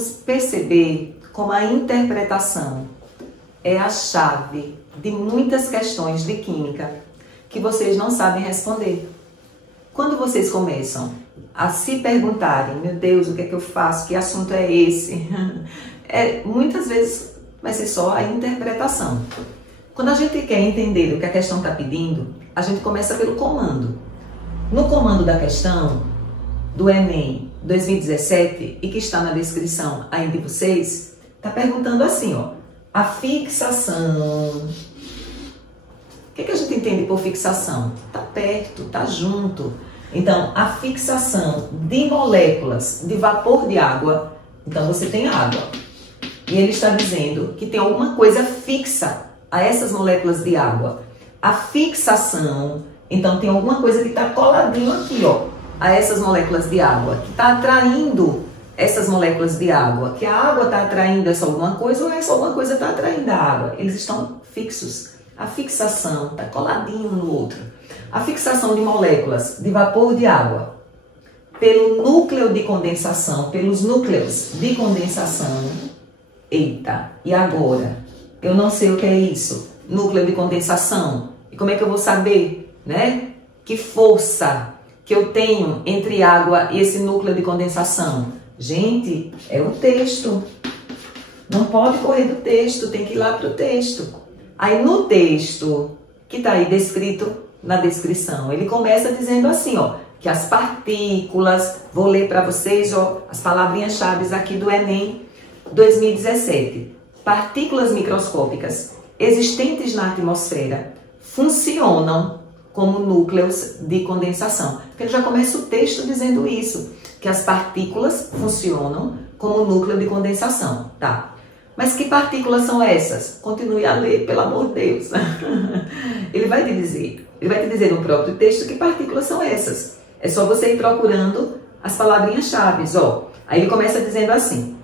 vamos perceber como a interpretação é a chave de muitas questões de química que vocês não sabem responder. Quando vocês começam a se perguntarem, meu Deus, o que é que eu faço? Que assunto é esse? Muitas vezes vai ser só a interpretação. Quando a gente quer entender o que a questão está pedindo, a gente começa pelo comando. No comando da questão do Enem 2017, e que está na descrição aí de vocês, está perguntando assim, ó, a fixação. O que a gente entende por fixação? Está perto, está junto. Então, a fixação de moléculas de vapor de água, então você tem água. E ele está dizendo que tem alguma coisa fixa a essas moléculas de água. A fixação, então tem alguma coisa que está coladinho aqui, ó, a essas moléculas de água, que está atraindo essas moléculas de água, que a água está atraindo essa alguma coisa ou essa alguma coisa está atraindo a água. Eles estão fixos. A fixação está coladinho um no outro. A fixação de moléculas de vapor de água pelo núcleo de condensação, pelos núcleos de condensação. Eita, e agora? Eu não sei o que é isso. Núcleo de condensação. E como é que eu vou saber, né? Que força que eu tenho entre água e esse núcleo de condensação? Gente, é o texto. Não pode correr do texto, tem que ir lá para o texto. Aí no texto, que está aí descrito na descrição, ele começa dizendo assim, ó, que as partículas, vou ler para vocês, ó, as palavrinhas-chave aqui do Enem 2017. Partículas microscópicas existentes na atmosfera funcionam como núcleos de condensação. Porque ele já começa o texto dizendo isso, que as partículas funcionam como núcleo de condensação, tá? Mas que partículas são essas? Continue a ler, pelo amor de Deus. Ele vai te dizer no próprio texto que partículas são essas. É só você ir procurando as palavrinhas-chave, ó. Aí ele começa dizendo assim,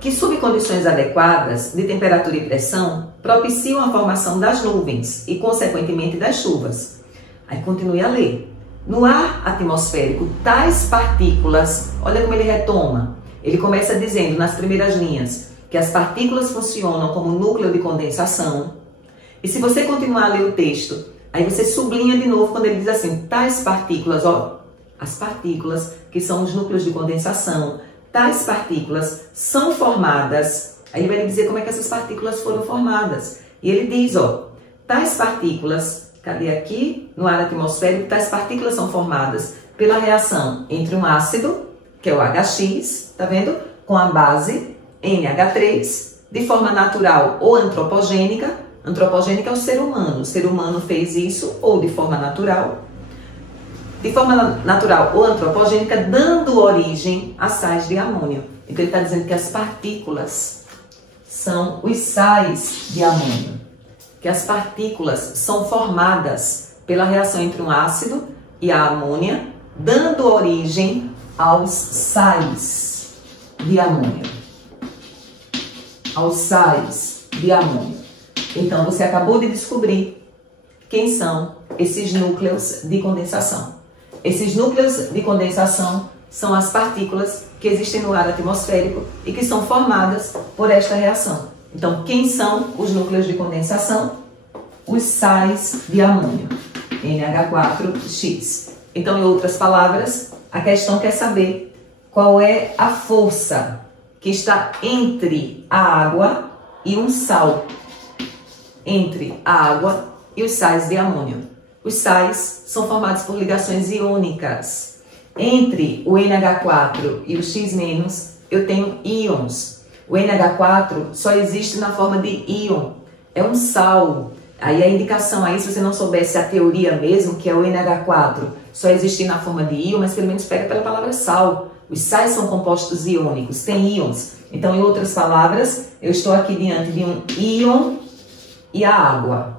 que sob condições adequadas de temperatura e pressão, propiciam a formação das nuvens e, consequentemente, das chuvas. Aí continue a ler. No ar atmosférico, tais partículas, olha como ele retoma. Ele começa dizendo nas primeiras linhas que as partículas funcionam como núcleo de condensação. E se você continuar a ler o texto, aí você sublinha de novo quando ele diz assim, tais partículas, ó, as partículas que são os núcleos de condensação, tais partículas são formadas. Aí ele vai dizer como é que essas partículas foram formadas. E ele diz, ó, tais partículas, cadê aqui? No ar atmosférico, tais partículas são formadas pela reação entre um ácido, que é o HX, tá vendo? Com a base NH3, de forma natural ou antropogênica. Antropogênica é o ser humano. O ser humano fez isso ou de forma natural. De forma natural ou antropogênica, dando origem a sais de amônio. Então ele está dizendo que as partículas são os sais de amônio. Que as partículas são formadas pela reação entre um ácido e a amônia, dando origem aos sais de amônio. Aos sais de amônio. Então, você acabou de descobrir quem são esses núcleos de condensação. Esses núcleos de condensação são as partículas que existem no ar atmosférico e que são formadas por esta reação. Então, quem são os núcleos de condensação? Os sais de amônio, NH4X. Então, em outras palavras, a questão quer saber qual é a força que está entre a água e um sal. Entre a água e os sais de amônio. Os sais são formados por ligações iônicas. Entre o NH4 e o X-, eu tenho íons. O NH4 só existe na forma de íon. É um sal. Aí a indicação aí, se você não soubesse a teoria mesmo, que é o NH4, só existe na forma de íon, mas pelo menos pega pela palavra sal. Os sais são compostos iônicos, tem íons. Então, em outras palavras, eu estou aqui diante de um íon e a água.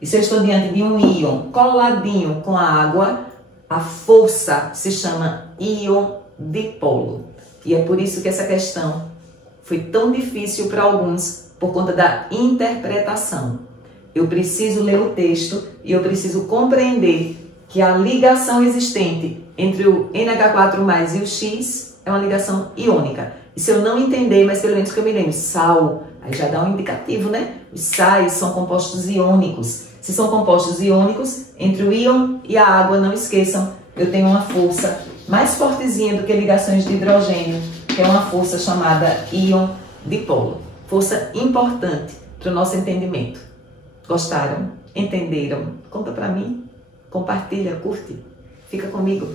E se eu estou diante de um íon coladinho com a água, a força se chama íon dipolo. E é por isso que essa questão foi tão difícil para alguns, por conta da interpretação. Eu preciso ler o texto e eu preciso compreender que a ligação existente entre o NH4+ e o X é uma ligação iônica. E se eu não entender, mas pelo menos que eu me lembre, sal, aí já dá um indicativo, né? Os sais são compostos iônicos. Se são compostos iônicos, entre o íon e a água, não esqueçam, eu tenho uma força mais fortezinha do que ligações de hidrogênio, que é uma força chamada íon dipolo. Força importante para o nosso entendimento. Gostaram? Entenderam? Conta para mim, compartilha, curte, fica comigo.